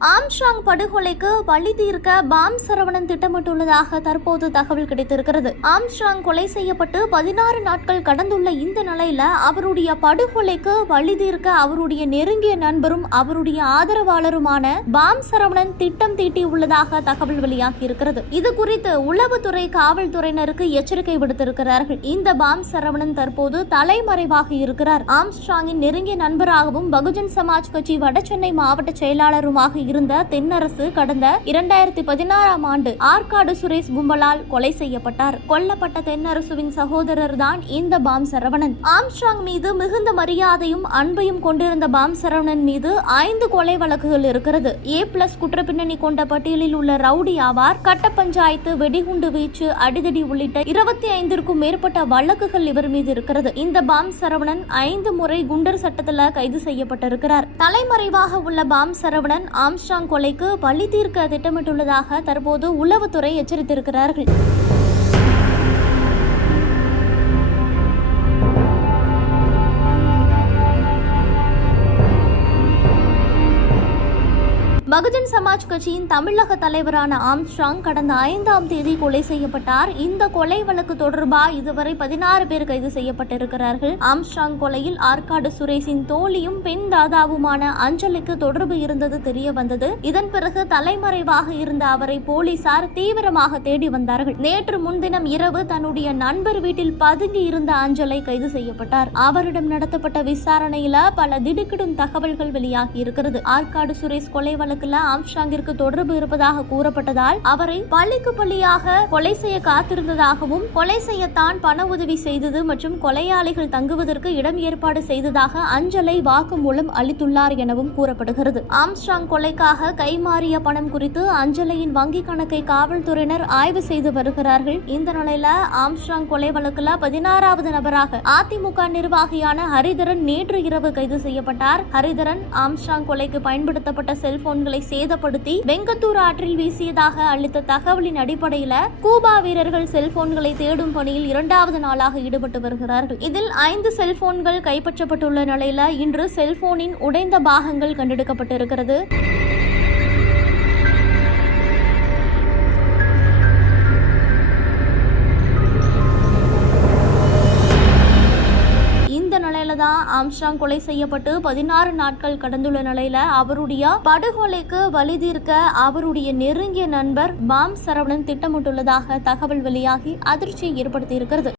あ Armstrong படுகொலைக்கு வழி தீர்க்க பாம் சரவணன் திட்டமிட்டுள்ளதாக தற்போது தகவல் கிடைத்திருக்கிறது. ஆம்ஸ்ட்ராங் கொலை செய்யப்பட்டு பதினாறு நாட்கள் கடந்துள்ள இந்த நிலையில அவருடைய படுகொலைக்கு பழி தீர்க்க அவருடைய நெருங்கிய நண்பரும் அவருடைய ஆதரவாளருமான பாம் சரவணன் திட்டம் தீட்டியுள்ளதாக தகவல் வெளியாகி இருக்கிறது இது குறித்து உளவுத்துறை காவல்துறையினருக்கு எச்சரிக்கை விடுத்திருக்கிறார்கள். இந்த பாம் சரவணன் தற்போது தலைமறைவாக இருக்கிறார். ஆம்ஸ்ட்ராங்கின் நெருங்கிய நண்பராகவும் பகுஜன் சமாஜ் கட்சி வடசென்னை மாவட்ட செயலாளருமாக இருந்த தென்னரசு கடந்த இரண்டாயிரத்தி பதினாறாம் ஆண்டு ஆற்காடு சுரேஷ் கும்பலால் கொலை செய்யப்பட்டார். கொல்லப்பட்ட தென்னரசுவின் சகோதரர் தான் இந்த பாம் சரவணன் ஆம்ஸ்ட்ராங் மீது மிகுந்த மரியாதையும் அன்பையும் கொண்டிருந்த பாம் சரவணன் மீது ஐந்து கொலை வழக்குகள் இருக்கிறது. ஏ பிளஸ் குற்றப்பின்னணி கொண்ட பட்டியலில் உள்ள ரவுடி ஆவார் கட்ட பஞ்சாயத்து வெடிகுண்டு வீச்சு அடிதடி உள்ளிட்ட இருபத்தி ஐந்திற்கும் மேற்பட்ட வழக்குகள் இவர் மீது இருக்கிறது. இந்த பாம் சரவணன் ஐந்து முறை குண்டர் சட்டத்தில் கைது செய்யப்பட்டிருக்கிறார். தலைமறைவாக உள்ள பாம் சரவணன் ஆம்ஸ்ட்ராங் கொலைக்கு பழி தீர்க்க திட்டமிட்டுள்ளதாக தற்போது உளவுத்துறை எச்சரித்திருக்கிறார்கள். பகுஜன் சமாஜ் கட்சியின் தமிழக தலைவரான ஆம்ஸ்ட்ராங் கடந்த ஐந்தாம் தேதி கொலை செய்யப்பட்டார். இந்த கொலை வழக்கு தொடர்பாக இதுவரை பதினாறு பேர் கைது செய்யப்பட்டிருக்கிறார்கள். ஆம்ஸ்ட்ராங் கொலையில் ஆற்காடு சுரேஷின் தோழியும் பெண் தாதாவுமான அஞ்சலிக்கு தொடர்பு இருந்தது தெரிய வந்தது. இதன் பிறகு தலைமறைவாக இருந்த அவரை போலீசார் தீவிரமாக தேடி வந்தார்கள். நேற்று முன்தினம் இரவு தன்னுடைய நண்பர் வீட்டில் பதுங்கி இருந்த அஞ்சலை கைது செய்யப்பட்டார். அவரிடம் நடத்தப்பட்ட விசாரணையில பல திடுக்கிடும் தகவல்கள் வெளியாகி இருக்கிறது. ஆற்காடு சுரேஷ் கொலை வழக்கு வழக்குல ஆம்ஸ்டாங்கிற்கு தொடர்பு இருப்பதாக கூறப்பட்டதால் அவரை பள்ளிக்கு பள்ளியாக கொலை செய்ய காத்திருந்ததாகவும் கொலை செய்யத்தான் பண உதவி செய்தது மற்றும் கொலையாளிகள் தங்குவதற்கு இடம் ஏற்பாடு செய்ததாக அஞ்சலை வாக்குமூலம் அளித்துள்ளார் எனவும் கூறப்படுகிறது. ஆம்ஸ்டாங் கொலைக்காக கைமாறிய பணம் குறித்து அஞ்சலையின் வங்கிக் கணக்கை காவல்துறையினர் ஆய்வு செய்து வருகிறார்கள். இந்த நிலையில ஆம்ஸ்ட்ராங் கொலை வழக்குல பதினாறாவது நபராக அதிமுக நிர்வாகியான ஹரிதரன் நேற்று இரவு கைது செய்யப்பட்டார். ஹரிதரன் ஆம்ஸ்ட்ராங் கொலைக்கு பயன்படுத்தப்பட்ட செல்போன்கள் சேதப்படுத்தி வெங்கத்தூர் ஆற்றில் வீசியதாக அளித்த தகவலின் அடிப்படையில கூபா வீரர்கள் செல்போன்களை தேடும் பணியில் இரண்டாவது நாளாக ஈடுபட்டு வருகிறார்கள். இதில் ஐந்து செல்போன்கள் கைப்பற்றப்பட்டுள்ள நிலையில இன்று செல்போனின் உடைந்த பாகங்கள் கண்டெடுக்கப்பட்டிருக்கிறது. நிலையில தான் ஆம்ஸ்டாங் கொலை செய்யப்பட்டு பதினாறு நாட்கள் கடந்துள்ள நிலையில அவருடைய படுகொலைக்கு வழிதீர்க்க அவருடைய நெருங்கிய நண்பர் பாம் சரவணன் திட்டமிட்டுள்ளதாக தகவல் வெளியாகி அதிர்ச்சியை ஏற்படுத்தி இருக்கிறது